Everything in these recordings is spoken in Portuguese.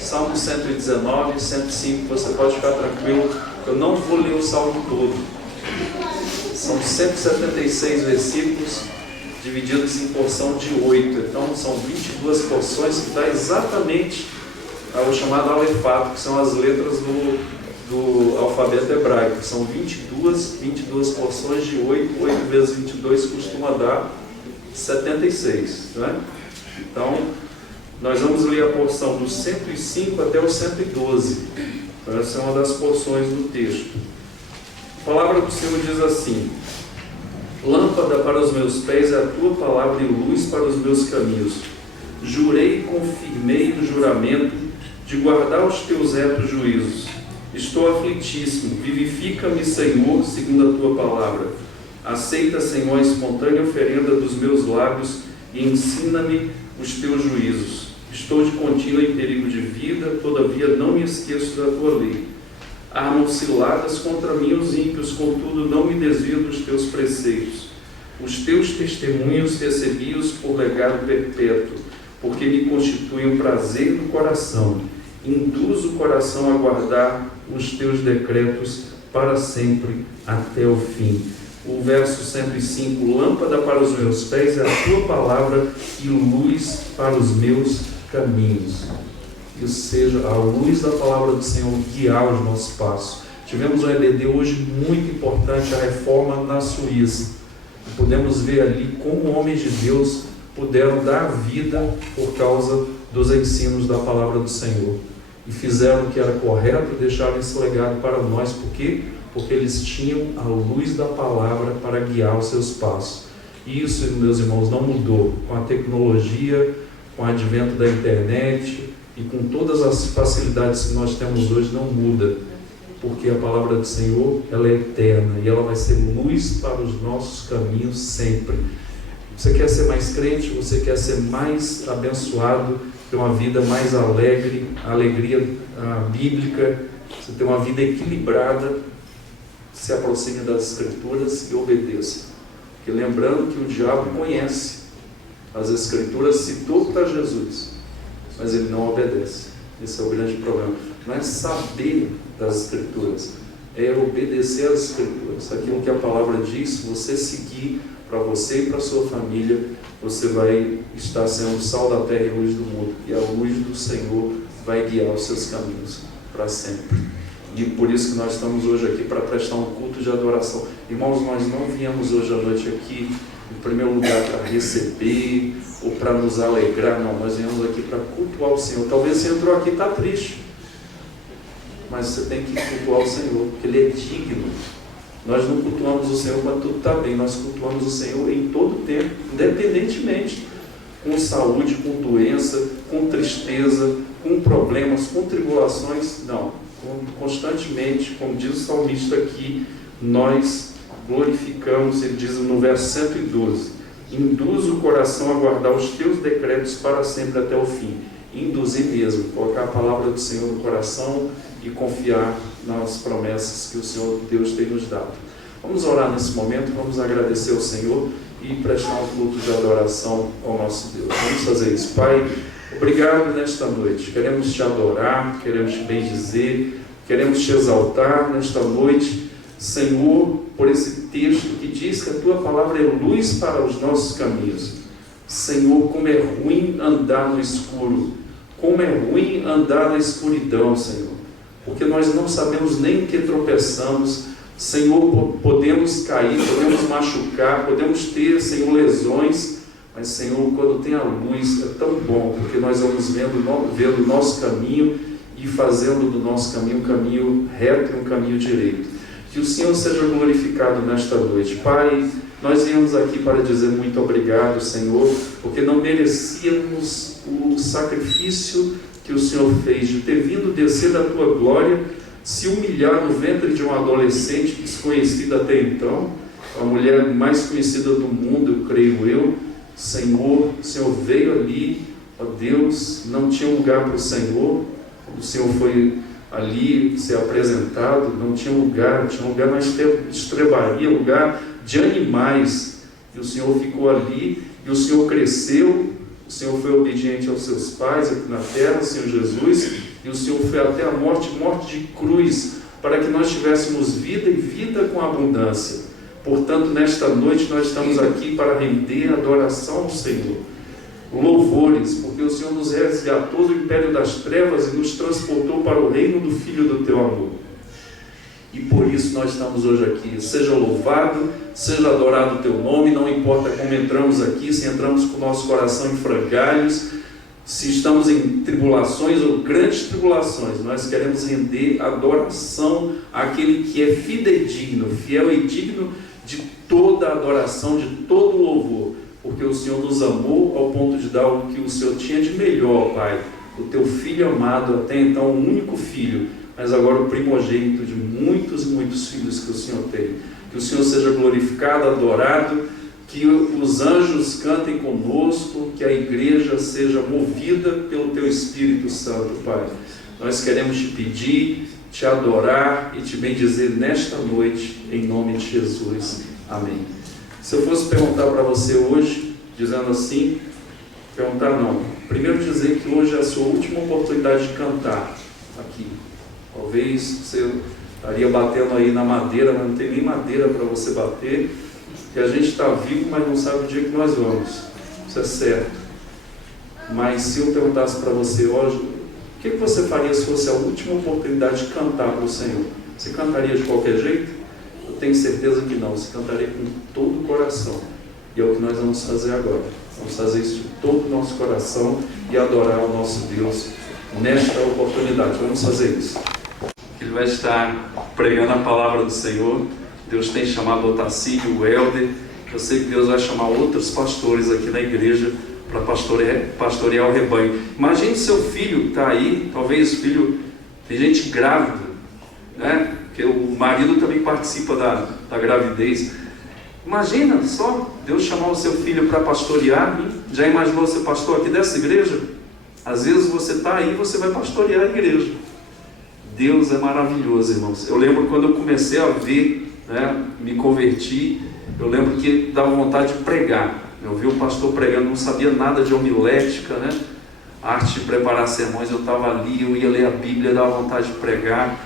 Salmo 119, 105, você pode ficar tranquilo, eu não vou ler o Salmo todo. São 176 versículos, divididos em porção de 8. Então, são 22 porções, que dá exatamente o chamado alefato, que são as letras do alfabeto hebraico. São 22 porções de 8. 8 vezes 22 costuma dar 76. Né? Então, nós vamos ler a porção do 105 até o 112. Então, essa é uma das porções do texto. A palavra do Senhor diz assim: lâmpada para os meus pés é a tua palavra e luz para os meus caminhos. Jurei e confirmei o juramento de guardar os teus retos juízos. Estou aflitíssimo, vivifica-me, Senhor, segundo a tua palavra. Aceita, Senhor, a espontânea oferenda dos meus lábios e ensina-me os teus juízos. Estou de contínuo em perigo de vida, todavia não me esqueço da tua lei. Armam ciladas contra mim os ímpios, contudo não me desvio dos teus preceitos. Os teus testemunhos recebi-os por legado perpétuo, porque me constituem um prazer do coração. Induz o coração a guardar os teus decretos para sempre até o fim. O verso 105, lâmpada para os meus pés é a tua palavra e luz para os meus caminhos. Que seja a luz da palavra do Senhor guiar os nossos passos. Tivemos um EBD hoje muito importante, a reforma na Suíça. Podemos ver ali como homens de Deus puderam dar vida por causa dos ensinos da palavra do Senhor. E fizeram o que era correto, deixaram esse legado para nós. Por quê? Porque eles tinham a luz da palavra para guiar os seus passos. E isso, meus irmãos, não mudou. Com a tecnologia, com o advento da internet e com todas as facilidades que nós temos hoje, não muda. Porque a palavra do Senhor, ela é eterna e ela vai ser luz para os nossos caminhos sempre. Você quer ser mais crente? Você quer ser mais abençoado? Ter uma vida mais alegre, alegria bíblica, você ter uma vida equilibrada, se aproxime das Escrituras e obedeça. Porque lembrando que o diabo conhece as Escrituras, citou para Jesus, mas ele não obedece. Esse é o grande problema. Não é saber das Escrituras, é obedecer às Escrituras. Aquilo que a palavra diz, você seguir para você e para a sua família, você vai estar sendo o sal da terra e luz do mundo. E a luz do Senhor vai guiar os seus caminhos para sempre. E por isso que nós estamos hoje aqui para prestar um culto de adoração. Irmãos, nós não viemos hoje à noite aqui, em primeiro lugar, para receber ou para nos alegrar. Não, nós viemos aqui para cultuar o Senhor. Talvez você entrou aqui e está triste, mas você tem que cultuar o Senhor, porque Ele é digno. Nós não cultuamos o Senhor quando tudo está bem, nós cultuamos o Senhor em todo o tempo, independentemente, com saúde, com doença, com tristeza, com problemas, com tribulações, não, constantemente, como diz o salmista aqui, nós glorificamos, ele diz no verso 112, induz o coração a guardar os teus decretos para sempre até o fim. Induzir mesmo, colocar a palavra do Senhor no coração e confiar nas promessas que o Senhor Deus tem nos dado. Vamos orar nesse momento, vamos agradecer ao Senhor e prestar um culto de adoração ao nosso Deus. Vamos fazer isso. Pai, obrigado nesta noite. Queremos te adorar, queremos te bendizer, queremos te exaltar nesta noite, Senhor, por esse texto que diz que a tua palavra é luz para os nossos caminhos. Senhor, como é ruim andar no escuro, como é ruim andar na escuridão, Senhor, porque nós não sabemos nem o que tropeçamos. Senhor, podemos cair, podemos machucar, podemos ter, Senhor, lesões, mas, Senhor, quando tem a luz, é tão bom, porque nós vamos vendo o nosso caminho e fazendo do nosso caminho um caminho reto e um caminho direito. Que o Senhor seja glorificado nesta noite. Pai, nós viemos aqui para dizer muito obrigado, Senhor, porque não merecíamos o sacrifício que o Senhor fez de ter vindo descer da tua glória, se humilhar no ventre de um adolescente desconhecido até então, a mulher mais conhecida do mundo, creio eu. Senhor, o Senhor veio ali, ó Deus, não tinha lugar para o Senhor foi ali ser apresentado, não tinha lugar na estrebaria, lugar de animais, e o Senhor ficou ali, e o Senhor cresceu, o Senhor foi obediente aos seus pais aqui na terra, Senhor Jesus, e o Senhor foi até a morte de cruz, para que nós tivéssemos vida e vida com abundância. Portanto, nesta noite nós estamos aqui para render adoração ao Senhor, louvores, porque o Senhor nos resgatou do império das trevas e nos transportou para o reino do Filho do teu amor. E por isso nós estamos hoje aqui. Seja louvado, seja adorado o teu nome, não importa como entramos aqui, se entramos com o nosso coração em frangalhos, se estamos em tribulações ou grandes tribulações, nós queremos render adoração àquele que é fidedigno, fiel e digno de toda a adoração, de todo o louvor, porque o Senhor nos amou ao ponto de dar o que o Senhor tinha de melhor, Pai, o teu Filho amado, até então o único Filho, mas agora o primogênito de muitos e muitos filhos que o Senhor tem. Que o Senhor seja glorificado, adorado, que os anjos cantem conosco, que a igreja seja movida pelo teu Espírito Santo, Pai. Nós queremos te pedir, te adorar e te bendizer nesta noite, em nome de Jesus. Amém. Se eu fosse perguntar para você hoje, dizendo assim, perguntar não, primeiro dizer que hoje é a sua última oportunidade de cantar aqui. Talvez você estaria batendo aí na madeira, mas não tem nem madeira para você bater, e a gente está vivo, mas não sabe o dia que nós vamos. Isso é certo. Mas se eu perguntasse para você hoje, o que você faria se fosse a última oportunidade de cantar para o Senhor? Você cantaria de qualquer jeito? Eu tenho certeza que não. Você cantaria com todo o coração. E é o que nós vamos fazer agora. Vamos fazer isso de todo o nosso coração e adorar o nosso Deus nesta oportunidade. Vamos fazer isso. Ele vai estar pregando a palavra do Senhor. Deus tem chamado o Otacílio, o Helder. Eu sei que Deus vai chamar outros pastores aqui na igreja para pastorear o rebanho. Imagine seu filho que está aí, talvez o filho, tem gente grávida, né? Porque o marido também participa da gravidez. Imagina só Deus chamar o seu filho para pastorear. Já imaginou ser pastor aqui dessa igreja? Às vezes você está aí e você vai pastorear a igreja. Deus é maravilhoso, irmãos. Eu lembro quando eu comecei a ver, né, me converti, eu lembro que dava vontade de pregar. Eu vi o pastor pregando, não sabia nada de homilética, né? Arte de preparar sermões, eu estava ali, eu ia ler a Bíblia, dava vontade de pregar,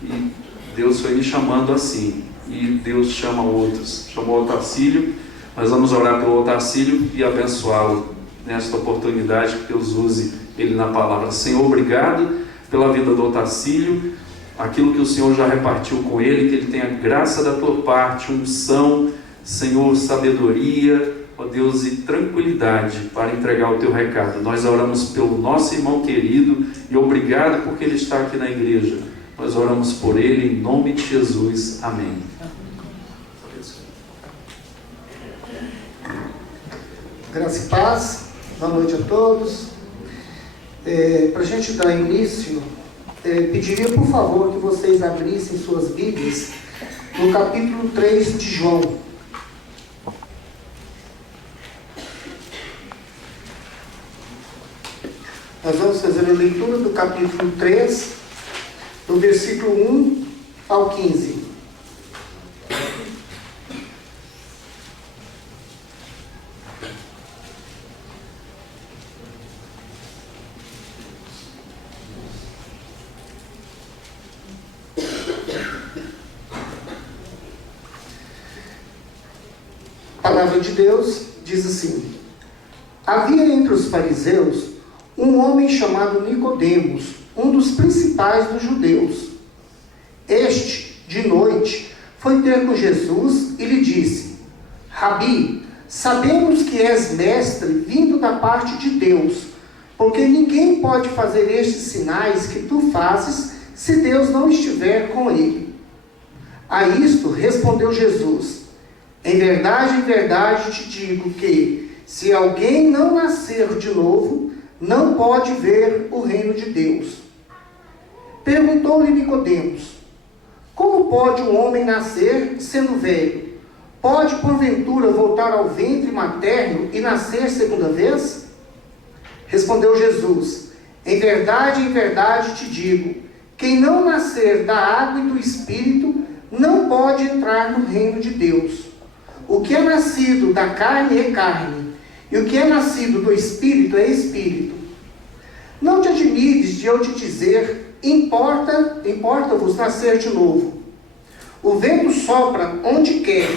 e Deus foi me chamando assim, e Deus chama outros. Chamou o Otacílio, nós vamos orar pelo Otacílio e abençoá-lo nesta oportunidade, que Deus use ele na palavra. Senhor, obrigado pela vida do Otacílio, aquilo que o Senhor já repartiu com ele, que ele tenha graça da tua parte, unção, Senhor, sabedoria, ó Deus, e tranquilidade para entregar o teu recado. Nós oramos pelo nosso irmão querido e obrigado porque ele está aqui na igreja. Nós oramos por ele em nome de Jesus. Amém. Graça e paz. Boa noite a todos. Para a gente dar início, pediria por favor que vocês abrissem suas Bíblias no capítulo 3 de João. Nós vamos fazer a leitura do capítulo 3, do versículo 1 ao 15. A palavra de Deus diz assim: havia entre os fariseus um homem chamado Nicodemos, um dos principais dos judeus. Este, de noite, foi ter com Jesus e lhe disse: Rabi, sabemos que és mestre vindo da parte de Deus, porque ninguém pode fazer estes sinais que tu fazes se Deus não estiver com ele. A isto respondeu Jesus: em verdade te digo que, se alguém não nascer de novo, não pode ver o reino de Deus. Perguntou-lhe Nicodemos: como pode um homem nascer sendo velho? Pode porventura voltar ao ventre materno e nascer segunda vez? Respondeu Jesus: em verdade te digo, quem não nascer da água e do Espírito não pode entrar no reino de Deus. O que é nascido da carne é carne, E o que é nascido do Espírito é Espírito. Não te admires de eu te dizer, importa-vos nascer de novo. O vento sopra onde quer,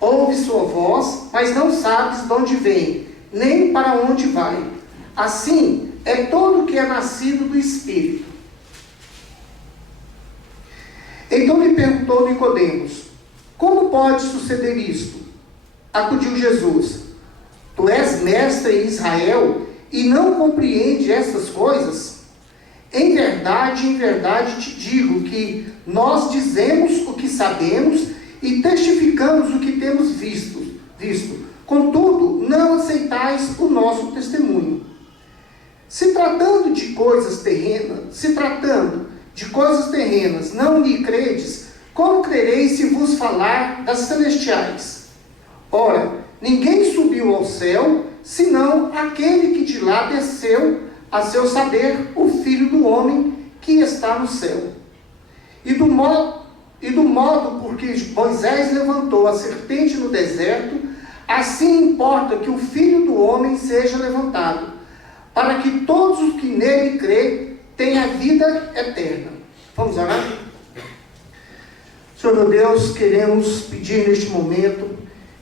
ouve sua voz, mas não sabes de onde vem, nem para onde vai. Assim é todo o que é nascido do Espírito. Então lhe perguntou Nicodemos, como pode suceder isto? Acudiu Jesus, tu és mestre em Israel e não compreende essas coisas? Em verdade te digo que nós dizemos o que sabemos e testificamos o que temos visto. Contudo, não aceitais o nosso testemunho. Se tratando de coisas terrenas, não lhe credes, como crereis se vos falar das celestiais? Ora, ninguém subiu ao céu, senão aquele que de lá desceu, a seu saber, o Filho do Homem que está no céu. E do modo por que Moisés levantou a serpente no deserto, assim importa que o Filho do Homem seja levantado, para que todos os que nele crêem tenham a vida eterna. Vamos orar? Senhor meu Deus, queremos pedir neste momento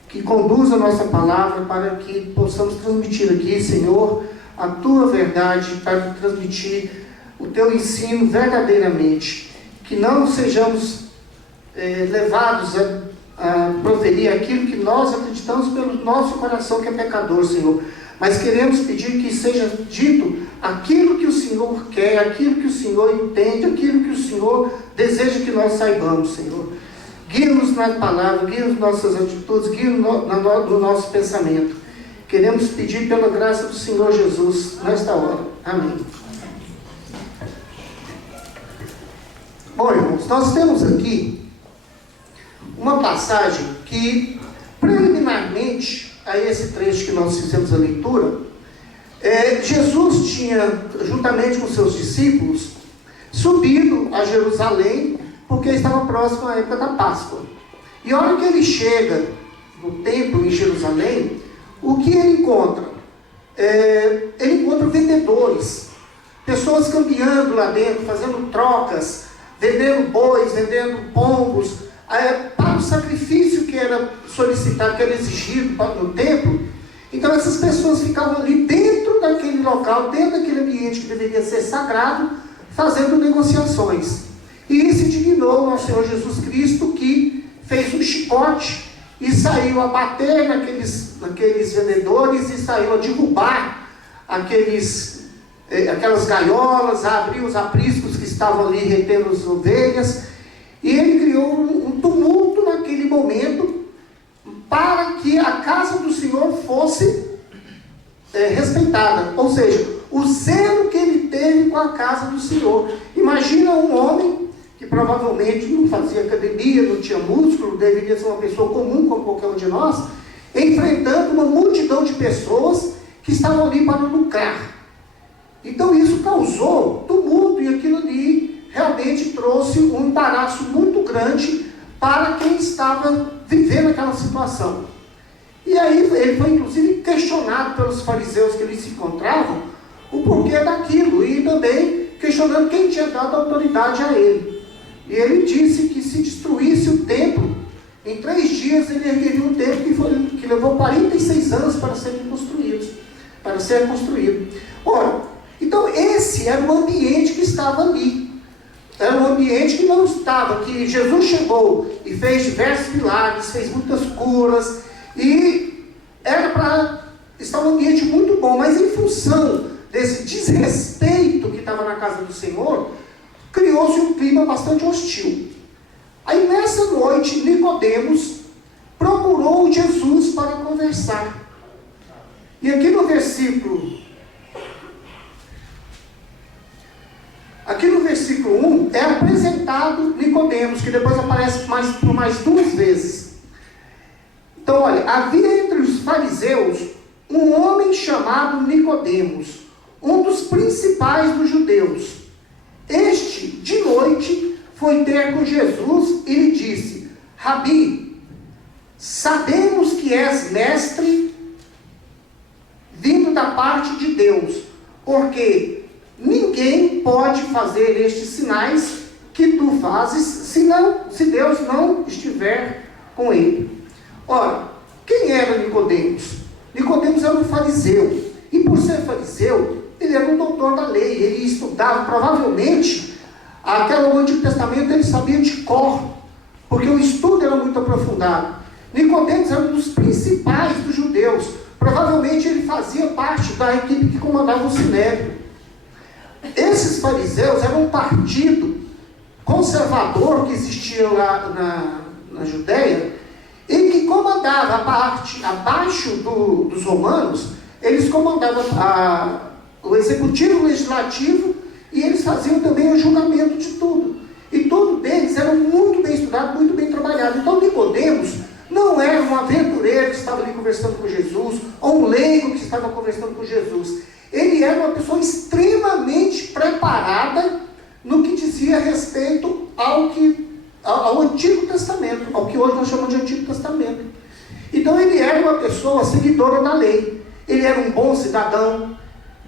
que conduza a nossa palavra para que possamos transmitir aqui, Senhor, a Tua verdade, para transmitir o Teu ensino verdadeiramente. Que não sejamos levados a proferir aquilo que nós acreditamos pelo nosso coração que é pecador, Senhor. Mas queremos pedir que seja dito aquilo que o Senhor quer, aquilo que o Senhor entende, aquilo que o Senhor deseja que nós saibamos, Senhor. Guia-nos na palavra, guia-nos nossas atitudes, guia-nos no nosso pensamento. Queremos pedir pela graça do Senhor Jesus nesta hora. Amém. Bom, irmãos, nós temos aqui uma passagem que, preliminarmente a esse trecho que nós fizemos a leitura, Jesus tinha, juntamente com seus discípulos, subido a Jerusalém, porque estava próximo à época da Páscoa. E a hora que ele chega no templo em Jerusalém, o que ele encontra? Ele encontra vendedores, pessoas cambiando lá dentro, fazendo trocas, vendendo bois, vendendo pombos, para o sacrifício que era solicitado, que era exigido no templo. Então essas pessoas ficavam ali dentro daquele local, dentro daquele ambiente que deveria ser sagrado, fazendo negociações. E isso indignou ao Senhor Jesus Cristo, que fez um chicote e saiu a bater naqueles vendedores e saiu a derrubar aquelas gaiolas, a abrir os apriscos que estavam ali retendo as ovelhas. E ele criou um tumulto naquele momento para que a casa do Senhor fosse respeitada. Ou seja, o zelo que ele teve com a casa do Senhor. Imagina um homem que provavelmente não fazia academia, não tinha músculo, deveria ser uma pessoa comum como qualquer um de nós, enfrentando uma multidão de pessoas que estavam ali para lucrar. Então isso causou tumulto, e aquilo ali realmente trouxe um embaraço muito grande para quem estava vivendo aquela situação. E aí ele foi inclusive questionado pelos fariseus que ali se encontravam o porquê daquilo, e também questionando quem tinha dado autoridade a ele. E ele disse que se destruísse o templo, em 3 dias ele ergueria um templo que levou 46 anos para ser construído. Ora, então esse era o ambiente que estava ali. Era um ambiente que não estava, que Jesus chegou e fez diversos milagres, fez muitas curas, e era para estar um ambiente muito bom, mas em função desse desrespeito que estava na casa do Senhor, criou-se um clima bastante hostil. Aí nessa noite, Nicodemos procurou Jesus para conversar. E aqui no versículo 1, é apresentado Nicodemos, que depois aparece por mais 2 vezes. Então, olha, havia entre os fariseus um homem chamado Nicodemos, um dos principais dos judeus. Este, de noite, foi ter com Jesus e lhe disse: Rabi, sabemos que és mestre vindo da parte de Deus, porque ninguém pode fazer estes sinais que tu fazes se Deus não estiver com ele. Ora, quem era Nicodemos? Nicodemos era um fariseu, e por ser fariseu, ele era um doutor da lei, ele estudava, provavelmente, o Antigo Testamento ele sabia de cor, porque o estudo era muito aprofundado. Nicodemos era um dos principais dos judeus, provavelmente ele fazia parte da equipe que comandava o Sinédrio. Esses fariseus eram um partido conservador que existia lá na Judéia, e que comandava a parte abaixo dos romanos. Eles comandavam o executivo, o legislativo, e eles faziam também o julgamento de tudo. E tudo deles era muito bem estudado, muito bem trabalhado. Então Nicodemos não era um aventureiro que estava ali conversando com Jesus, ou um leigo que estava conversando com Jesus. Ele era uma pessoa extremamente preparada no que dizia respeito ao Antigo Testamento, ao que hoje nós chamamos de Antigo Testamento. Então ele era uma pessoa seguidora da lei. Ele era um bom cidadão,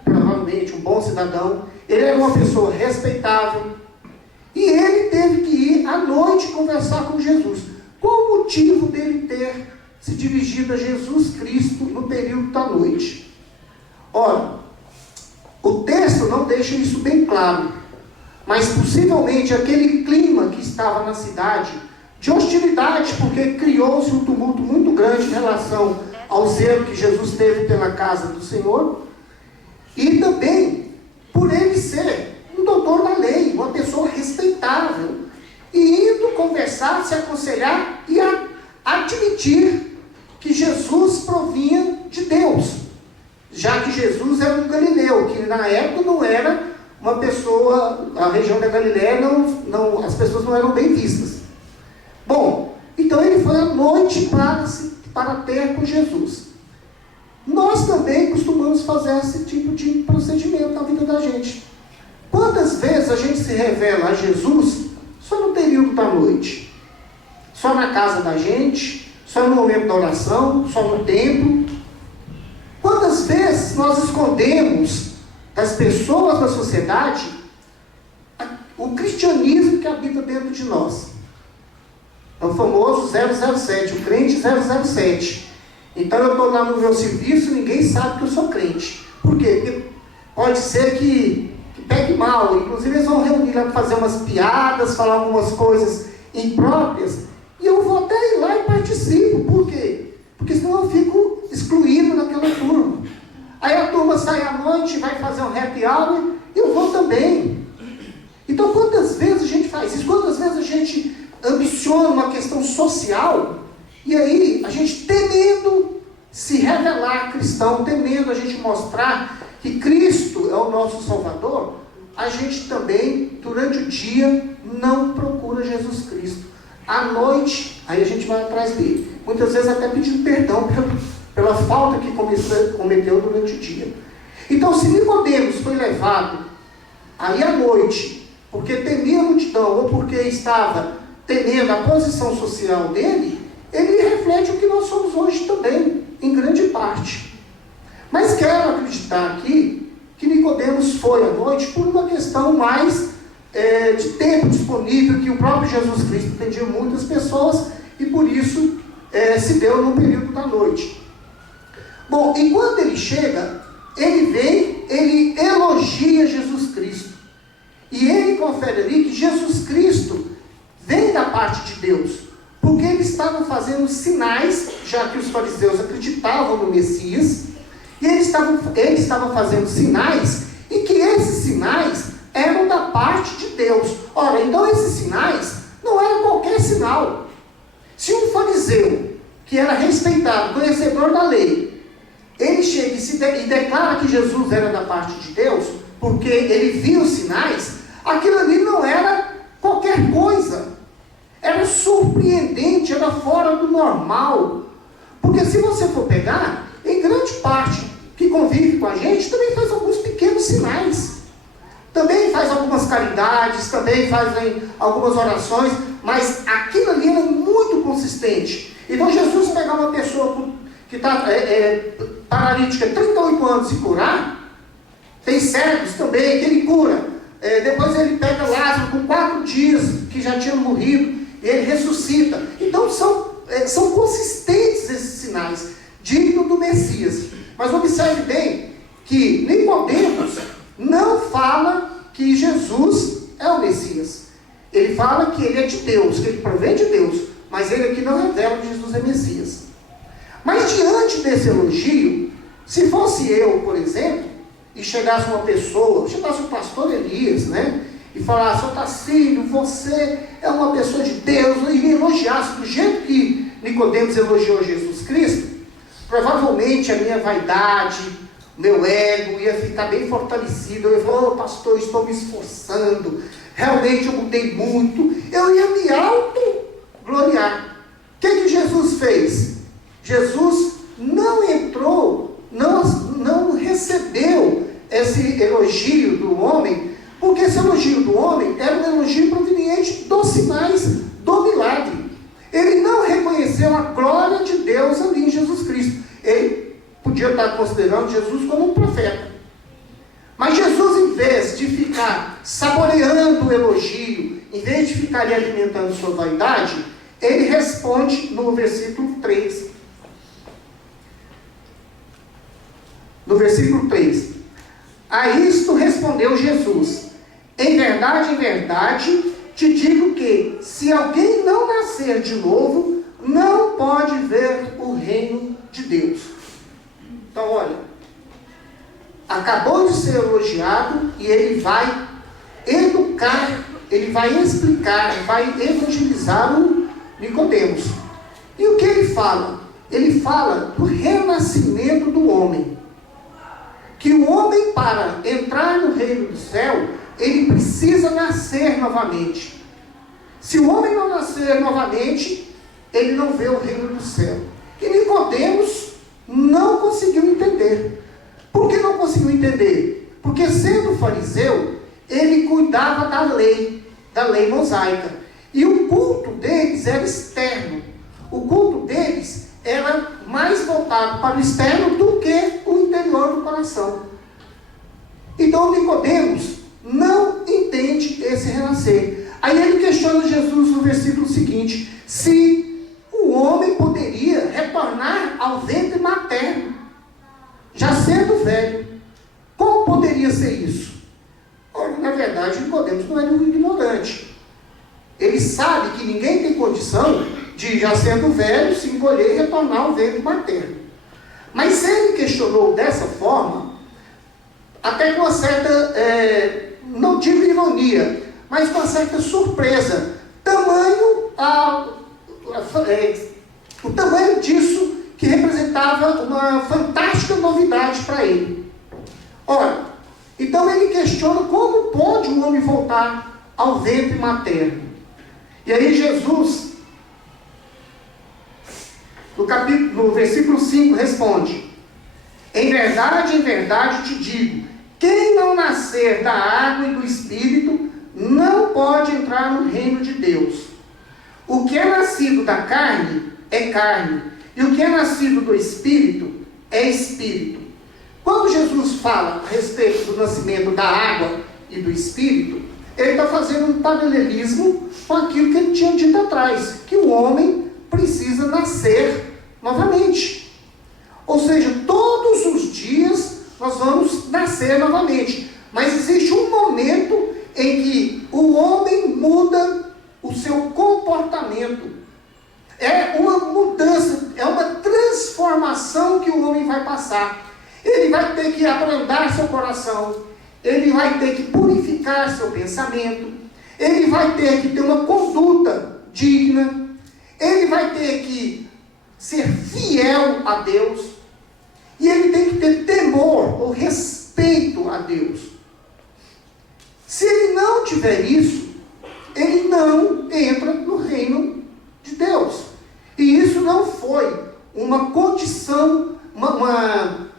provavelmente um bom cidadão. Ele era uma pessoa respeitável. E ele teve que ir à noite conversar com Jesus. Qual o motivo dele ter se dirigido a Jesus Cristo no período da noite? Ora, o texto não deixa isso bem claro, mas possivelmente aquele clima que estava na cidade, de hostilidade, porque criou-se um tumulto muito grande em relação ao zelo que Jesus teve pela casa do Senhor, e também por ele ser um doutor da lei, uma pessoa respeitável, e indo conversar, se aconselhar e admitir que Jesus provinha de Deus, já que Jesus era um galileu, que na época não era uma pessoa, a região da Galiléia, as pessoas não eram bem vistas. Bom, então ele foi à noite para ter com Jesus. Nós também costumamos fazer esse tipo de procedimento na vida da gente. Quantas vezes a gente se revela a Jesus só no período da noite? Só na casa da gente? Só no momento da oração? Só no templo? Quantas vezes nós escondemos das pessoas da sociedade o cristianismo que habita dentro de nós? É o famoso 007, o crente 007. Então eu estou lá no meu serviço e ninguém sabe que eu sou crente. Por quê? Porque pode ser que pegue mal. Inclusive eles vão reunir lá para fazer umas piadas, falar algumas coisas impróprias, e eu vou até ir lá e participo. Por quê? Porque senão eu fico excluído naquela turma. Aí a turma sai à noite, vai fazer um happy hour, eu vou também. Então quantas vezes a gente faz isso? Quantas vezes a gente ambiciona uma questão social, e aí a gente temendo se revelar cristão, temendo a gente mostrar que Cristo é o nosso Salvador, a gente também, durante o dia, não procura Jesus Cristo. À noite, aí a gente vai atrás dele. Muitas vezes até pedindo perdão pela falta que cometeu durante o dia. Então, se Nicodemos foi levado aí à noite, porque temia a multidão, ou porque estava temendo a posição social dele, ele reflete o que nós somos hoje também, em grande parte. Mas quero acreditar aqui que Nicodemos foi à noite por uma questão mais de tempo disponível, que o próprio Jesus Cristo atendia muitas pessoas, e por isso se deu no período da noite. Bom, e quando ele chega, ele vem, ele elogia Jesus Cristo. E ele confere ali que Jesus Cristo vem da parte de Deus, porque eles estavam fazendo sinais, já que os fariseus acreditavam no Messias, e eles estavam fazendo sinais, e que esses sinais eram da parte de Deus. Ora, então esses sinais não eram qualquer sinal. Se um fariseu, que era respeitado, conhecedor da lei, ele chega e declara que Jesus era da parte de Deus, porque ele viu os sinais, aquilo ali não era qualquer coisa. Era surpreendente, era fora do normal. Porque se você for pegar, em grande parte que convive com a gente, também faz alguns pequenos sinais. Também faz algumas caridades, também fazem algumas orações, mas aquilo ali era muito consistente. Então Jesus pegar uma pessoa que está paralítico 38 anos e curar. Tem cegos também que ele cura. Depois ele pega Lázaro com 4 dias, que já tinha morrido, e ele ressuscita. Então são consistentes esses sinais, dignos do Messias. Mas observe bem que Nicodemos não fala que Jesus é o Messias. Ele fala que ele é de Deus, que ele provém de Deus, mas ele aqui não revela que Jesus é Messias. Mas diante desse elogio, se fosse eu, por exemplo, e chegasse uma pessoa, chegasse o pastor Elias, né? E falasse: Otacílio, você é uma pessoa de Deus, e me elogiasse do jeito que Nicodemos elogiou Jesus Cristo, provavelmente a minha vaidade, meu ego ia ficar bem fortalecido. Eu ia falar: oh, pastor, estou me esforçando, realmente eu mudei muito. Eu ia me auto-gloriar. O que Jesus fez? Jesus não entrou, não recebeu esse elogio do homem, porque esse elogio do homem era um elogio proveniente dos sinais do milagre. Ele não reconheceu a glória de Deus ali em Jesus Cristo. Ele podia estar considerando Jesus como um profeta. Mas Jesus, em vez de ficar saboreando o elogio, em vez de ficar ali alimentando sua vaidade, ele responde no versículo 3. No versículo 3. A isto respondeu Jesus: em verdade, te digo que, se alguém não nascer de novo, não pode ver o reino de Deus. Então, olha, acabou de ser elogiado e ele vai educar, ele vai explicar, vai evangelizar o Nicodemos. E o que ele fala? Ele fala do renascimento do homem. Que o homem, para entrar no reino do céu, ele precisa nascer novamente. Se o homem não nascer novamente, ele não vê o reino do céu. E Nicodemos não conseguiu entender. Por que não conseguiu entender? Porque, sendo fariseu, ele cuidava da lei mosaica. E o culto deles era externo. O culto deles era mais voltado para o externo do que o interior do coração. Então Nicodemos não entende esse renascer. Aí ele questiona Jesus no versículo seguinte: se o homem poderia retornar ao ventre materno, já sendo velho, como poderia ser isso? Ora, na verdade, Nicodemos não era um ignorante. Ele sabe que ninguém tem condição de, já sendo velho, se encolher e retornar ao ventre materno. Mas se ele questionou dessa forma, até com uma certa, não digo ironia, mas com uma certa surpresa, o tamanho disso que representava uma fantástica novidade para ele. Ora, então ele questiona como pode um homem voltar ao ventre materno. E aí Jesus, no versículo 5, responde: em verdade te digo, quem não nascer da água e do Espírito não pode entrar no reino de Deus. O que é nascido da carne é carne, e o que é nascido do Espírito é Espírito. Quando Jesus fala a respeito do nascimento da água e do Espírito, ele está fazendo um paralelismo com aquilo que ele tinha dito atrás, que o homem precisa nascer novamente. Ou seja, todos os dias nós vamos nascer novamente. Mas existe um momento em que o homem muda o seu comportamento. É uma mudança, é uma transformação que o homem vai passar. Ele vai ter que abrandar seu coração, ele vai ter que purificar seu pensamento, ele vai ter que ter uma conduta digna, ele vai ter que ser fiel a Deus, e ele tem que ter temor ou respeito a Deus. Se ele não tiver isso, ele não entra no reino de Deus. E isso não foi uma condição, uma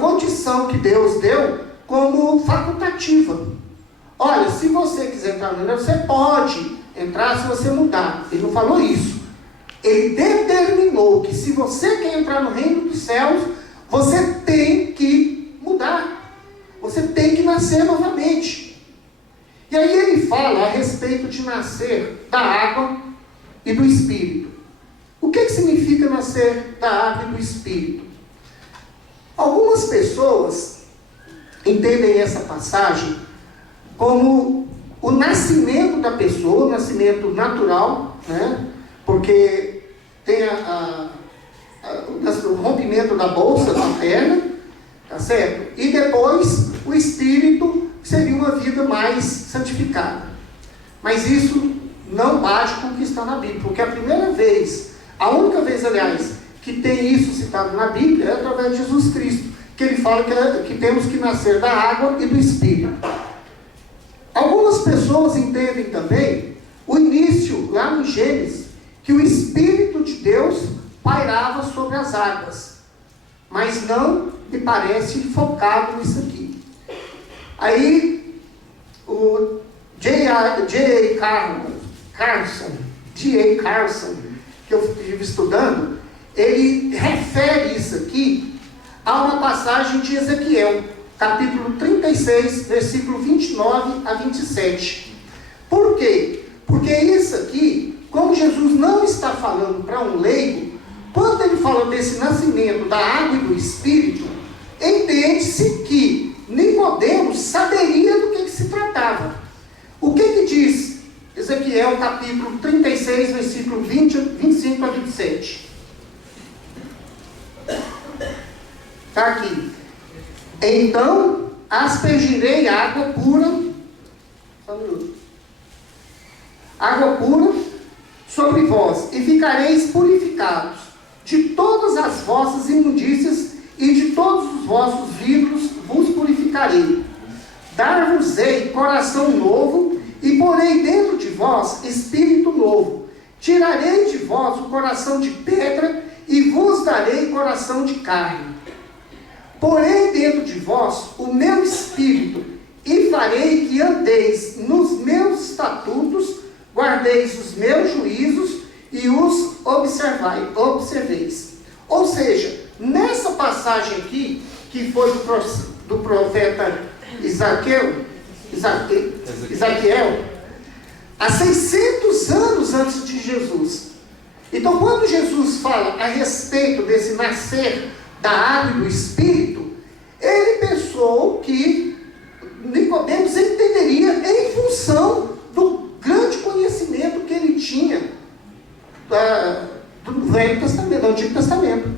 condição que Deus deu como facultativa. Olha, se você quiser entrar no reino, você pode entrar se você mudar. Ele não falou isso. Ele determinou que se você quer entrar no reino dos céus, você tem que mudar. Você tem que nascer novamente. E aí ele fala a respeito de nascer da água e do Espírito. O que significa nascer da água e do Espírito? Algumas pessoas entendem essa passagem como o nascimento da pessoa, o nascimento natural, né? Porque tem o rompimento da bolsa materna, tá certo? E depois o Espírito seria uma vida mais santificada. Mas isso não bate com o que está na Bíblia, porque a única vez, aliás, que tem isso citado na Bíblia é através de Jesus Cristo, que ele fala que temos que nascer da água e do Espírito. Algumas pessoas entendem também o início, lá no Gênesis, que o Espírito de Deus pairava sobre as águas, mas não me parece focado nisso aqui. Aí, o J.A. Carson, que eu estive estudando, ele refere isso aqui a uma passagem de Ezequiel, capítulo 36, versículo 29 a 27. Por quê? Porque isso aqui, como Jesus não está falando para um leigo, quando ele fala desse nascimento da água e do Espírito, entende-se que Nicodemos saberia do que se tratava. O que diz Ezequiel, capítulo 36, versículo 25 a 27? Está aqui. Então aspergirei água pura, só um minuto, água pura sobre vós, e ficareis purificados de todas as vossas imundícias, e de todos os vossos ídolos vos purificarei. Dar-vos-ei coração novo, e porei dentro de vós espírito novo. Tirarei de vós o coração de pedra, e vos darei coração de carne. Porei dentro de vós o meu espírito, e farei que andeis nos meus estatutos, guardeis os meus juízos, e os observeis. Ou seja, nessa passagem aqui, que foi do profeta Ezequiel, há 600 anos antes de Jesus. Então, quando Jesus fala a respeito desse nascer da água e do Espírito, ele pensou que Nicodemos entenderia em função do grande conhecimento que ele tinha do Velho Testamento, do Antigo Testamento.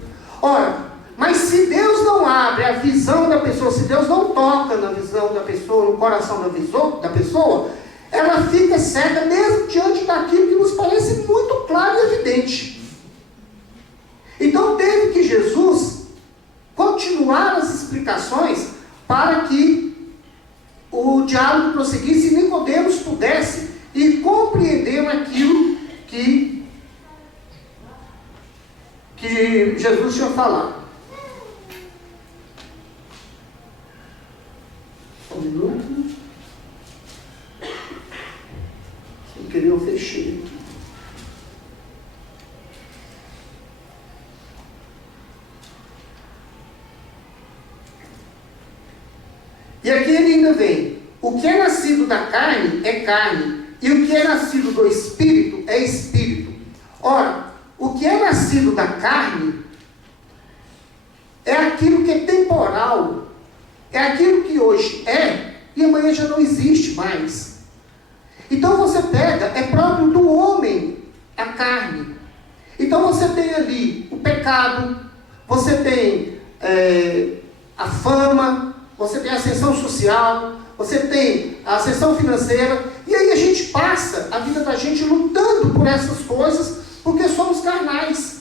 Ora, mas se Deus não abre a visão da pessoa, se Deus não toca na visão da pessoa, no coração da pessoa, ela fica cega mesmo diante daquilo que nos parece muito claro e evidente. Então teve que Jesus continuar as explicações para que o diálogo prosseguisse e Nicodemos pudesse ir compreendendo aquilo que Jesus tinha falado. Um minuto. Sem querer eu fechei aqui. E aqui ele ainda vem: o que é nascido da carne é carne, e o que é nascido do Espírito é Espírito. Ora, o que é nascido da carne é aquilo que é temporal, é aquilo que hoje é e amanhã já não existe mais. Então você pega, é próprio do homem a carne. Então você tem ali o pecado, você tem a fama, você tem a ascensão social, você tem a ascensão financeira, e aí a gente passa a vida da gente lutando por essas coisas, porque somos carnais.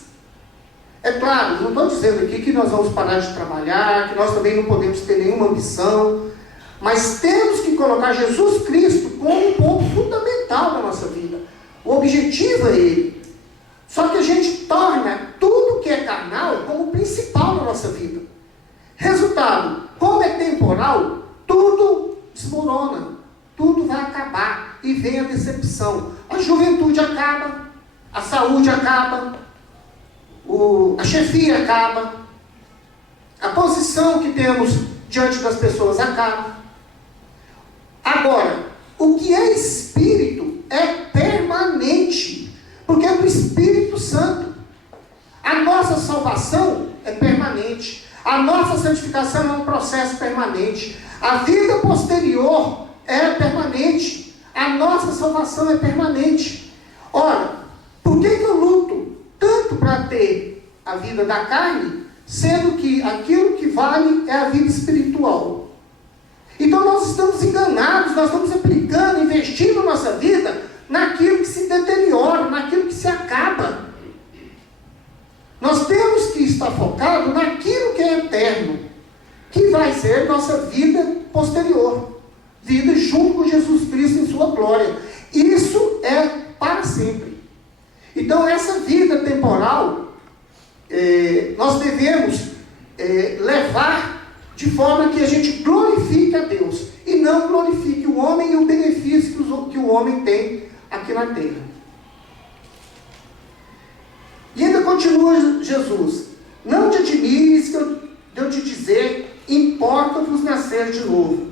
É claro, não estou dizendo aqui que nós vamos parar de trabalhar, que nós também não podemos ter nenhuma ambição, mas temos que colocar Jesus Cristo como um ponto fundamental na nossa vida. O objetivo é Ele. Só que a gente torna tudo que é carnal como principal na nossa vida. Resultado, como é temporal, tudo desmorona, tudo vai acabar, e vem a decepção. A juventude acaba, a saúde acaba, a chefia acaba, A posição que temos diante das pessoas acaba. Agora, o que é espírito é permanente, porque é do Espírito Santo. A nossa salvação é permanente. A nossa santificação é um processo permanente. A vida posterior é permanente. A nossa salvação é permanente. Ora, por que eu luto tanto para ter a vida da carne, sendo que aquilo que vale é a vida espiritual? Então nós estamos enganados, nós estamos aplicando, investindo nossa vida naquilo que se deteriora, naquilo que se acaba. Nós temos que estar focado naquilo que é eterno, que vai ser nossa vida posterior, vida junto com Jesus Cristo em sua glória. Isso é para sempre. Então essa vida temporal, nós devemos levar de forma que a gente glorifique a Deus, e não glorifique o homem e o benefício que o homem tem aqui na terra. E ainda continua Jesus: não te admires de eu te dizer, importa-vos nascer de novo.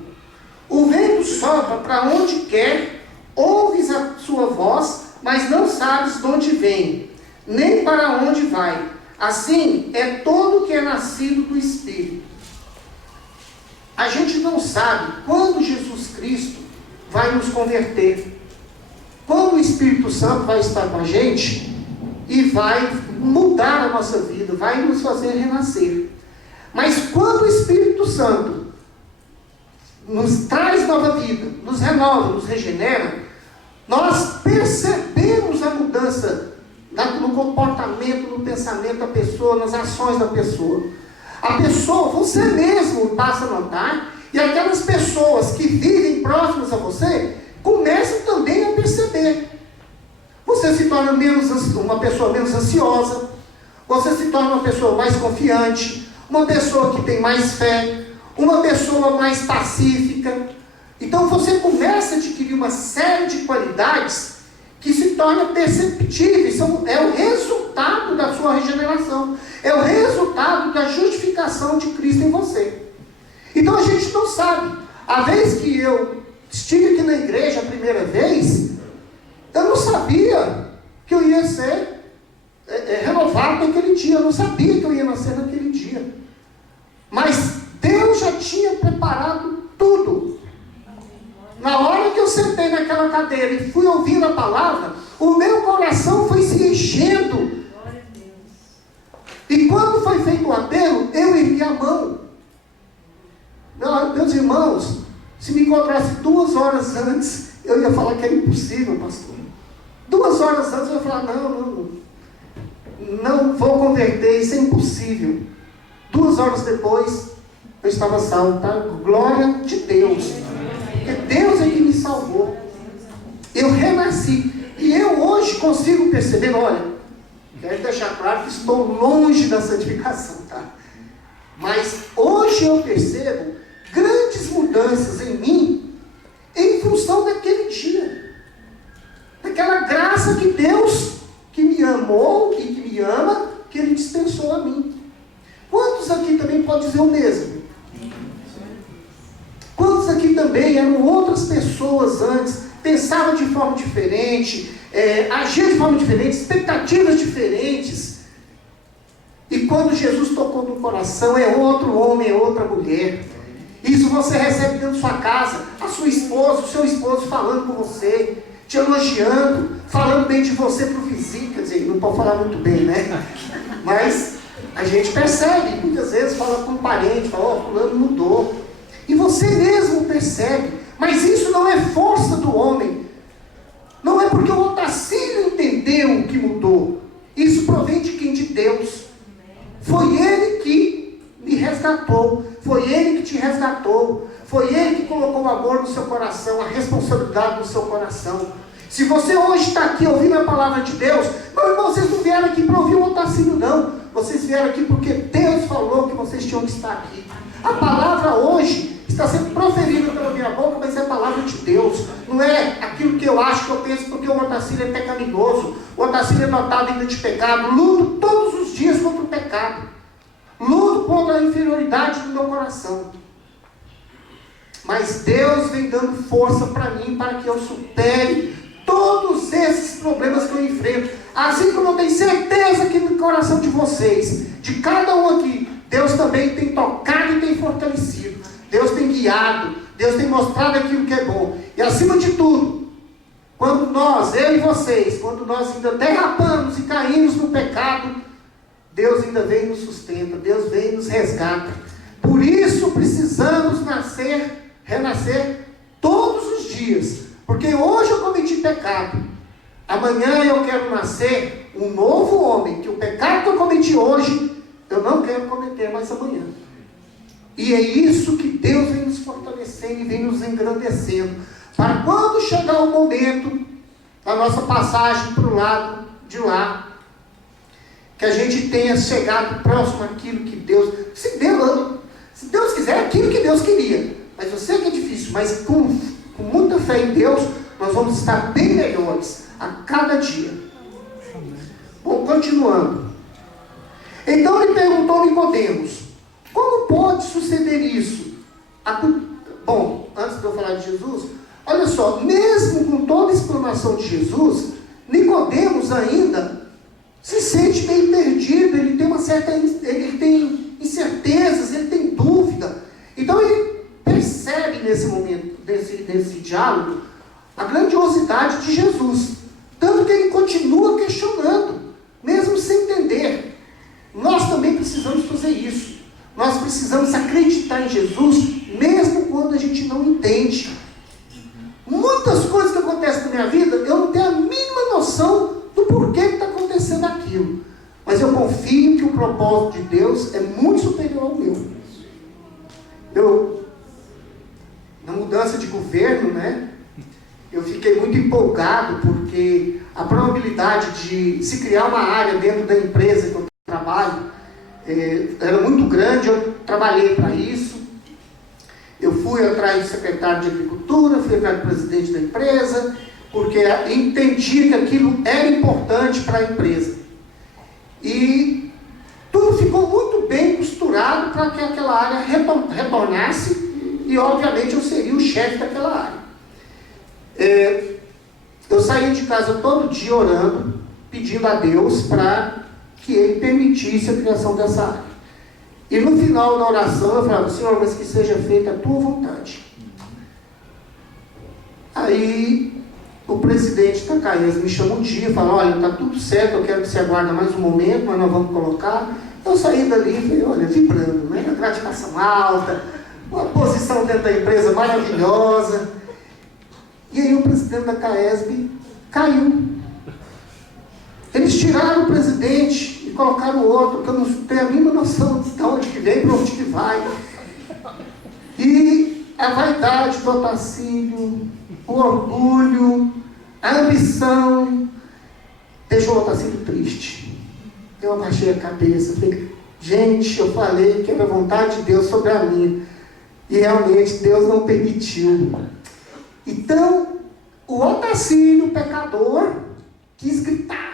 O vento sopra para onde quer, ouves a sua voz, mas não sabes de onde vem, nem para onde vai. Assim é todo que é nascido do Espírito. A gente não sabe quando Jesus Cristo vai nos converter, quando o Espírito Santo vai estar com a gente e vai mudar a nossa vida, vai nos fazer renascer. Mas quando o Espírito Santo nos traz nova vida, nos renova, nos regenera, nós percebemos a mudança no comportamento, no pensamento da pessoa, nas ações da pessoa. A pessoa, você mesmo passa a notar, e aquelas pessoas que vivem próximas a você, começam também a perceber. Você se torna uma pessoa menos ansiosa, você se torna uma pessoa mais confiante, uma pessoa que tem mais fé, uma pessoa mais pacífica. Então você começa a adquirir uma série de qualidades que se tornam perceptíveis, é o resultado da sua regeneração, é o resultado da justificação de Cristo em você. Então a gente não sabe. A vez que eu estive aqui na igreja a primeira vez, eu não sabia que eu ia ser renovado naquele dia, eu não sabia que eu ia nascer naquele dia. Mas Deus já tinha preparado tudo. Na hora que eu sentei naquela cadeira e fui ouvindo a palavra, o meu coração foi se enchendo. E quando foi feito o apelo, eu ergui a mão. Meus irmãos, se me encontrasse 2 horas antes, eu ia falar que era impossível, pastor. 2 horas antes eu ia falar, não vou converter, isso é impossível. 2 horas depois, eu estava salvo, tá? Glória de Deus. Porque Deus é que me salvou. Eu renasci. E eu hoje consigo perceber, olha, quero deixar claro que estou longe da santificação, tá? Mas hoje eu percebo grandes mudanças em mim, em função daquele dia. Daquela graça que Deus, que me amou e que me ama, que Ele dispensou a mim. Quantos aqui também podem dizer o mesmo? Quantos aqui também eram outras pessoas antes, pensavam de forma diferente, agiam de forma diferente, expectativas diferentes, e quando Jesus tocou no coração, é outro homem, é outra mulher. Isso você recebe dentro da sua casa, a sua esposa, o seu esposo falando com você, te elogiando, falando bem de você para o vizinho, quer dizer, não pode falar muito bem, né? Mas a gente percebe, muitas vezes fala com um parente, fala, fulano mudou. E você mesmo percebe, mas isso não é força do homem. Não é porque o Otacílio entendeu o que mudou. Isso provém de quem? De Deus. Foi Ele que me resgatou. Foi Ele que te resgatou. Foi Ele que colocou o amor no seu coração, a responsabilidade no seu coração. Se você hoje está aqui ouvindo a palavra de Deus, meu irmão, vocês não vieram aqui para ouvir o Otacílio, não. Vocês vieram aqui porque Deus falou que vocês tinham que estar aqui. A palavra hoje está sendo proferida pela minha boca, mas é a palavra de Deus. Não é aquilo que eu acho, que eu penso, porque o Otacílio é pecaminoso. O Otacílio é dotado ainda de pecado. Luto todos os dias contra o pecado. luto contra a inferioridade do meu coração. Mas Deus vem dando força para mim, para que eu supere todos esses problemas que eu enfrento. Assim como eu tenho certeza que no coração de vocês, de cada um aqui, Deus também tem tocado e tem fortalecido. Deus tem guiado, Deus tem mostrado aquilo que é bom. E acima de tudo, quando nós, eu e vocês, quando nós ainda derrapamos e caímos no pecado, Deus ainda vem e nos sustenta, Deus vem e nos resgata. Por isso precisamos renascer todos os dias. Porque hoje eu cometi pecado, amanhã eu quero nascer um novo homem, que o pecado que eu cometi hoje, eu não quero cometer mais amanhã. E é isso que Deus vem nos fortalecendo e vem nos engrandecendo, para quando chegar o momento da nossa passagem para o lado de lá, que a gente tenha chegado próximo àquilo que Deus, se Deus quiser, aquilo que Deus queria. Mas eu sei que é difícil, mas com muita fé em Deus, nós vamos estar bem melhores a cada dia. Bom, continuando. Então lhe perguntou Nicodemos: como pode suceder isso? Bom, antes de eu falar de Jesus, olha só, mesmo com toda a explanação de Jesus, Nicodemos ainda se sente meio perdido, ele tem incertezas, ele tem dúvida. Então ele percebe nesse momento, desse diálogo, a grandiosidade de Jesus. Tanto que ele continua questionando, mesmo sem entender. Nós também precisamos fazer isso. Nós precisamos acreditar em Jesus, mesmo quando a gente não entende. Muitas coisas que acontecem na minha vida, eu não tenho a mínima noção do porquê que está acontecendo aquilo. Mas eu confio que o propósito de Deus é muito superior ao meu. Na mudança de governo, eu fiquei muito empolgado, porque a probabilidade de se criar uma área dentro da empresa que eu trabalho era muito grande. Eu trabalhei para isso. Eu fui atrás do secretário de Agricultura, fui atrás do presidente da empresa, porque entendi que aquilo era importante para a empresa. E tudo ficou muito bem costurado para que aquela área retornasse, e obviamente eu seria o chefe daquela área. Eu saía de casa todo dia orando, pedindo a Deus para que Ele permitisse a criação dessa área. E no final da oração eu falava: Senhor, mas que seja feita a Tua vontade. Aí o presidente da CAES me chama um dia e fala: olha, está tudo certo, eu quero que você aguarde mais um momento, mas nós vamos colocar. Eu saí dali e falei: olha, vibrando, a gratificação alta, uma posição dentro da empresa maravilhosa. E aí o presidente da CAESB caiu. Eles tiraram o presidente e colocaram outro, que eu não tenho a mínima noção de onde que vem, para onde que vai. E a vaidade do Otacílio, o orgulho, a ambição, deixou o Otacílio triste. Eu abaixei a cabeça, falei: gente, eu falei que era a vontade de Deus sobre a minha, e realmente Deus não permitiu. Então, o Otacílio, pecador, quis gritar.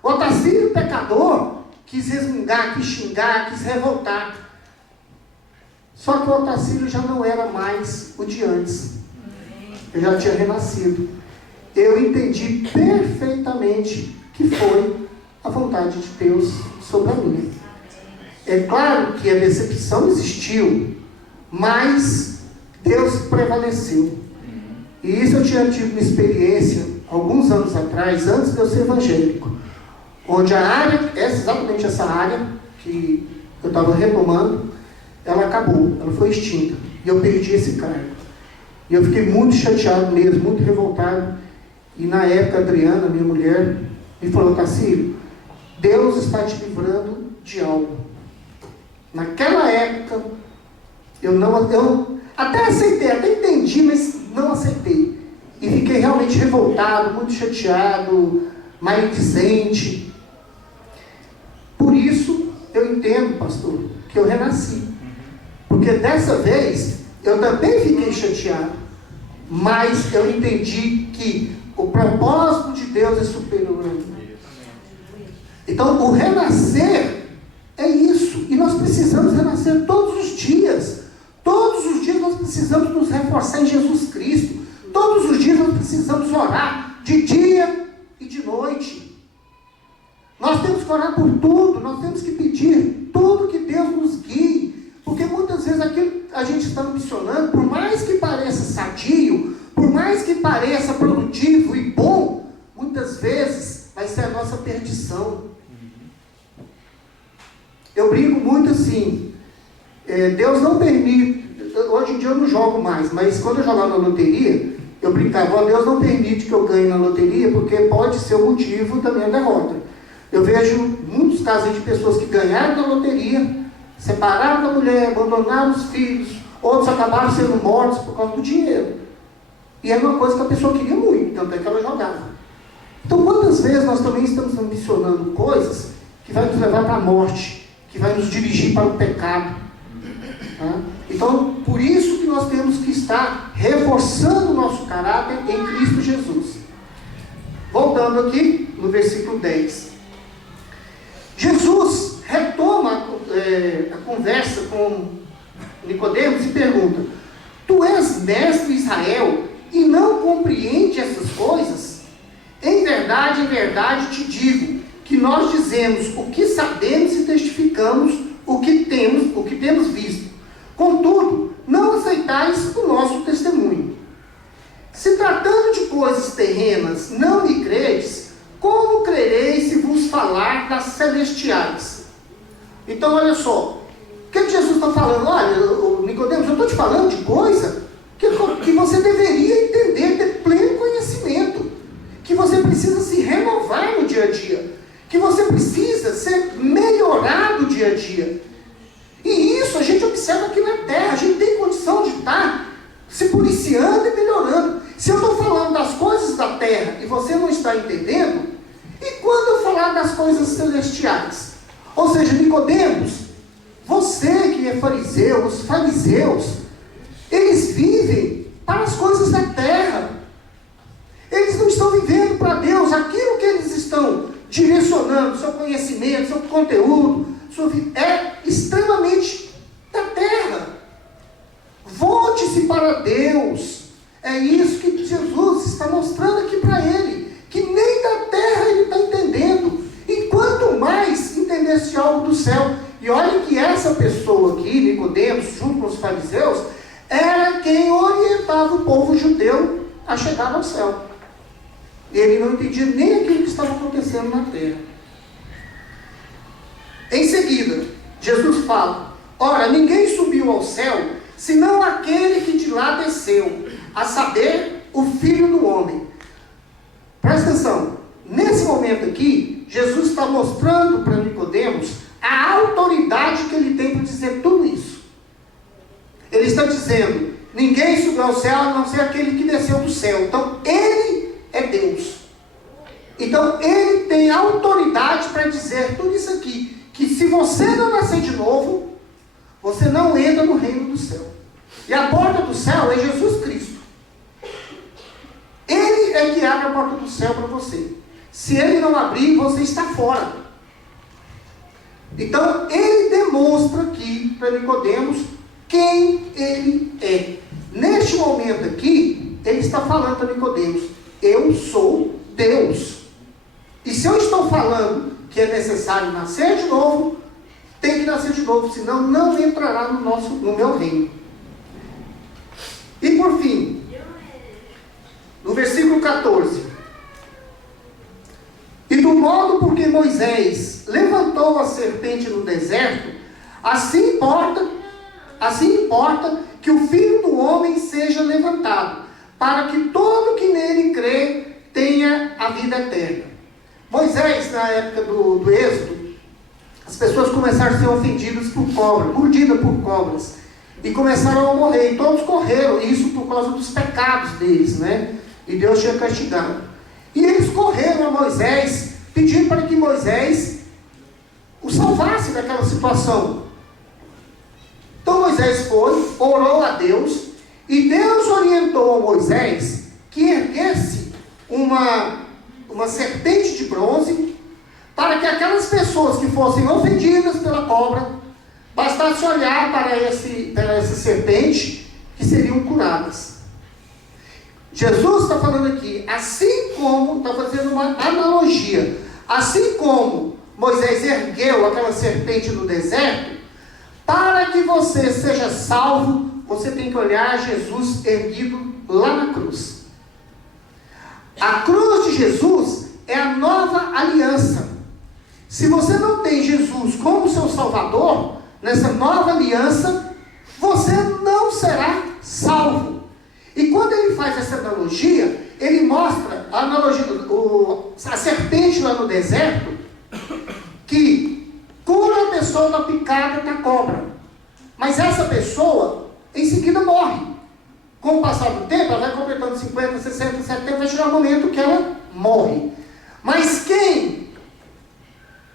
O Otacílio, pecador, quis resmungar, quis xingar, quis revoltar. Só que o Otacílio já não era mais o de antes. Eu já tinha renascido. Eu entendi perfeitamente que foi a vontade de Deus sobre a minha. É claro que a decepção existiu, mas Deus prevaleceu. E isso eu tinha tido uma experiência alguns anos atrás, antes de eu ser evangélico, onde a área, exatamente essa área que eu estava retomando, ela acabou, ela foi extinta, e eu perdi esse cargo. E eu fiquei muito chateado mesmo, muito revoltado. E na época a Adriana, minha mulher, me falou: Cacílio, Deus está te livrando de algo. Naquela época, eu até aceitei, até entendi, mas não aceitei. E fiquei realmente revoltado, muito chateado, maledicente. Por isso, eu entendo, pastor, que eu renasci. Porque dessa vez, eu também fiquei chateado. Mas eu entendi que o propósito de Deus é superior a mim. Então, o renascer é isso. E nós precisamos precisamos renascer todos os dias. Todos os dias nós precisamos nos reforçar em Jesus Cristo. Todos os dias nós precisamos orar, de dia e de noite. Nós temos que orar por tudo, nós temos que pedir tudo que Deus nos guie. Porque muitas vezes aquilo que a gente está ambicionando, por mais que pareça sadio, por mais que pareça produtivo e bom, muitas vezes vai ser a nossa perdição. Eu brinco muito assim, Deus não permite, hoje em dia eu não jogo mais, mas quando eu jogava na loteria, eu brincava, Deus não permite que eu ganhe na loteria, porque pode ser o motivo da minha derrota. Eu vejo muitos casos de pessoas que ganharam na loteria, separaram da mulher, abandonaram os filhos, outros acabaram sendo mortos por causa do dinheiro. E era uma coisa que a pessoa queria muito, tanto é que ela jogava. Então, quantas vezes nós também estamos ambicionando coisas que vai nos levar para a morte, que vai nos dirigir para o pecado. Tá? Então, por isso que nós temos que estar reforçando o nosso caráter em Cristo Jesus. Voltando aqui no versículo 10. Jesus retoma a conversa com Nicodemos e pergunta: tu és mestre de Israel e não compreende essas coisas? Em verdade te digo, que nós dizemos o que sabemos e testificamos o que temos visto. Contudo, não aceitais o nosso testemunho. Se tratando de coisas terrenas, não me credes, como crereis se vos falar das celestiais? Então, olha só, o que Jesus está falando? Olha, Nicodemos, eu estou te falando de coisa que você deveria entender, ter pleno conhecimento, que você precisa se renovar no dia a dia, que você precisa ser melhorado dia a dia. E isso a gente observa aqui na terra, a gente tem condição de estar se policiando e melhorando. Se eu estou falando das coisas da terra e você não está entendendo, e quando eu falar das coisas celestiais? Ou seja, Nicodemos, você que é fariseu, os fariseus, eles vivem para as coisas da terra. Eles não estão vivendo para Deus. Aquilo que eles estão direcionando, seu conhecimento, seu conteúdo, sua vida, é extremamente da terra. Volte-se para Deus. É isso que Jesus está mostrando aqui para ele, que nem da terra ele está entendendo. E quanto mais entendesse algo do céu. E olha que essa pessoa aqui, Nicodemos, junto com os fariseus, era quem orientava o povo judeu a chegar ao céu. Ele não entendia nem aquilo que estava acontecendo na terra. Em seguida, Jesus fala: ora, ninguém subiu ao céu, senão aquele que de lá desceu, a saber, o Filho do Homem. Presta atenção, nesse momento aqui, Jesus está mostrando para Nicodemos a autoridade que ele tem para dizer tudo isso. Ele está dizendo: ninguém subiu ao céu a não ser aquele que desceu do céu. Então, ele é Deus. Então, ele tem autoridade para dizer tudo isso aqui. Que se você não nascer de novo, você não entra no reino do céu. E a porta do céu é Jesus Cristo. Ele é que abre a porta do céu para você. Se ele não abrir, você está fora. Então, ele demonstra aqui para Nicodemos quem ele é. Neste momento aqui, ele está falando para Nicodemos: eu sou Deus. E se eu estou falando que é necessário nascer de novo, tem que nascer de novo, senão não entrará no meu reino. E por fim, no versículo 14: e do modo por que Moisés levantou a serpente no deserto, assim importa que o Filho do Homem seja levantado, para que todo que nele crê tenha a vida eterna. Moisés, na época do Êxodo, as pessoas começaram a ser ofendidas por cobras, mordidas por cobras, e começaram a morrer, e todos correram, isso por causa dos pecados deles, né? E Deus tinha castigado. E eles correram a Moisés, pedindo para que Moisés o salvasse daquela situação. Então Moisés foi, orou a Deus, e Deus orientou a Moisés que erguesse uma serpente de bronze, para que aquelas pessoas que fossem ofendidas pela cobra, bastasse olhar para essa serpente, que seriam curadas. Jesus está falando aqui, assim como, está fazendo uma analogia, assim como Moisés ergueu aquela serpente no deserto, para que você seja salvo, você tem que olhar Jesus erguido lá na cruz. A cruz de Jesus é a nova aliança. Se você não tem Jesus como seu Salvador, nessa nova aliança, você não será salvo. E quando ele faz essa analogia, ele mostra a analogia, a serpente lá no deserto, que cura a pessoa da picada da cobra. Mas essa pessoa, em seguida, morre. Com o passar do tempo, ela vai completando 50, 60, 70, vai chegar um momento que ela morre. Mas quem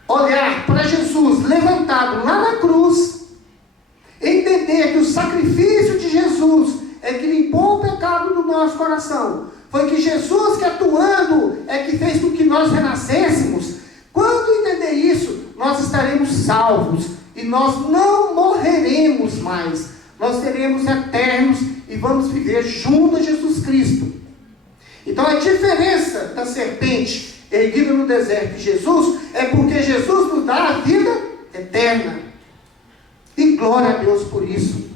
olhar para Jesus levantado lá na cruz, entender que o sacrifício de Jesus é que limpou o pecado do nosso coração, foi que Jesus que atuando é que fez com que nós renascêssemos, quando entender isso, nós estaremos salvos e nós não morreremos mais, nós seremos eternos e vamos viver junto a Jesus Cristo. Então a diferença da serpente erguida no deserto de Jesus é porque Jesus nos dá a vida eterna. E glória a Deus por isso.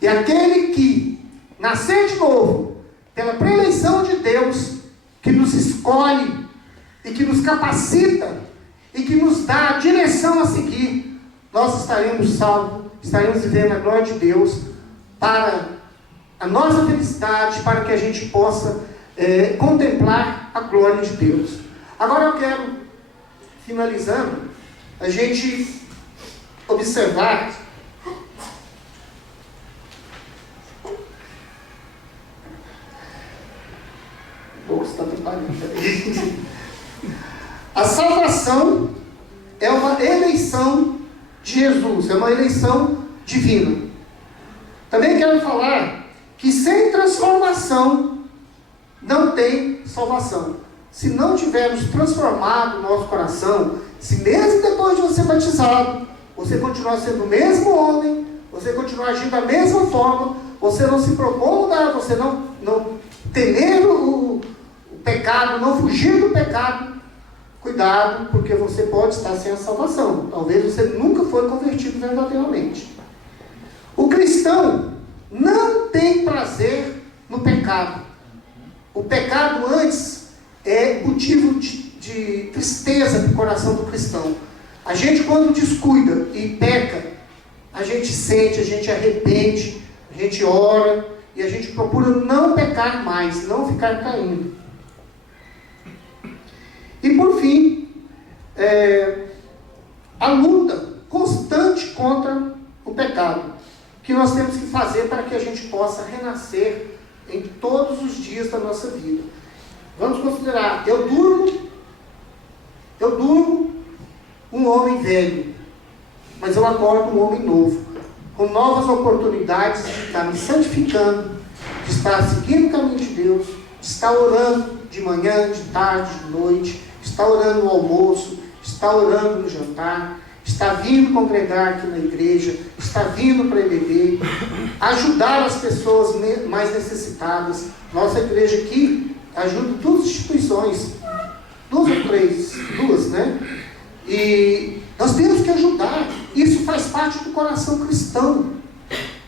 E aquele que nascer de novo, pela preeleição de Deus, que nos escolhe e que nos capacita e que nos dá a direção a seguir, nós estaremos salvos, estaremos vivendo a glória de Deus para a nossa felicidade, para que a gente possa contemplar a glória de Deus. Agora eu quero, finalizando, a gente observar está atrapalhando. A salvação é uma eleição de Jesus, é uma eleição divina. Também quero falar que sem transformação não tem salvação. Se não tivermos transformado o nosso coração, se mesmo depois de você batizado, você continuar sendo o mesmo homem, você continuar agindo da mesma forma, você não se propor mudar, você não temer o pecado, não fugir do pecado, cuidado, porque você pode estar sem a salvação. Talvez você nunca foi convertido verdadeiramente. O cristão não tem prazer no pecado. O pecado antes é motivo de tristeza para o coração do cristão. A gente, quando descuida e peca, a gente sente, a gente arrepende, a gente ora e a gente procura não pecar mais, não ficar caindo. E por fim, a luta constante contra o pecado, que nós temos que fazer para que a gente possa renascer em todos os dias da nossa vida. Vamos considerar, eu durmo um homem velho, mas eu acordo um homem novo, com novas oportunidades de estar me santificando, de estar seguindo o caminho de Deus, de estar orando de manhã, de tarde, de noite, de estar orando no almoço, de estar orando no jantar, está vindo congregar aqui na igreja, está vindo para EBD, ajudar as pessoas mais necessitadas. Nossa igreja aqui ajuda todas as instituições, duas, né? E nós temos que ajudar, isso faz parte do coração cristão.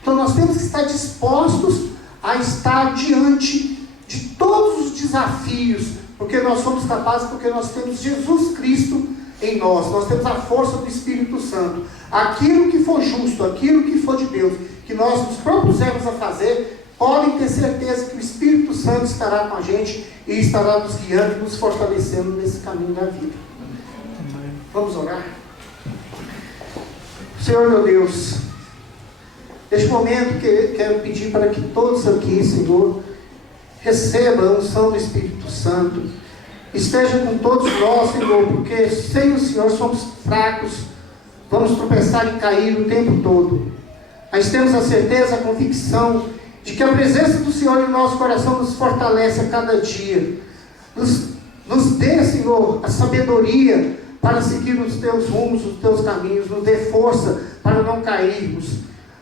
Então nós temos que estar dispostos a estar diante de todos os desafios, porque nós somos capazes, porque nós temos Jesus Cristo em nós temos a força do Espírito Santo. Aquilo que for justo, aquilo que for de Deus, que nós nos propusemos a fazer, podem ter certeza que o Espírito Santo estará com a gente e estará nos guiando e nos fortalecendo nesse caminho da vida. Vamos orar? Senhor meu Deus, neste momento quero pedir para que todos aqui, Senhor, recebam a unção do Espírito Santo. Esteja com todos nós, Senhor, porque sem o Senhor somos fracos, vamos tropeçar e cair o tempo todo. Mas temos a certeza, a convicção de que a presença do Senhor em nosso coração nos fortalece a cada dia. Nos dê, Senhor, a sabedoria para seguir os teus rumos, os teus caminhos, nos dê força para não cairmos.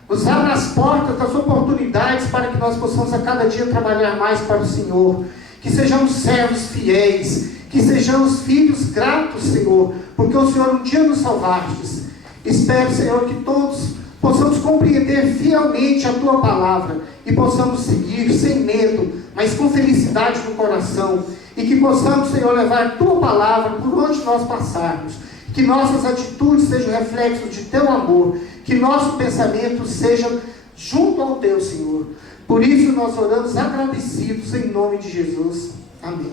Nos abra as portas das oportunidades para que nós possamos a cada dia trabalhar mais para o Senhor. Que sejamos servos fiéis, que sejamos filhos gratos, Senhor, porque o Senhor um dia nos salvastes. Espero, Senhor, que todos possamos compreender fielmente a Tua palavra e possamos seguir sem medo, mas com felicidade no coração, e que possamos, Senhor, levar a Tua palavra por onde nós passarmos, que nossas atitudes sejam reflexos de Teu amor, que nosso pensamento seja junto ao Teu, Senhor. Por isso nós oramos agradecidos em nome de Jesus. Amém.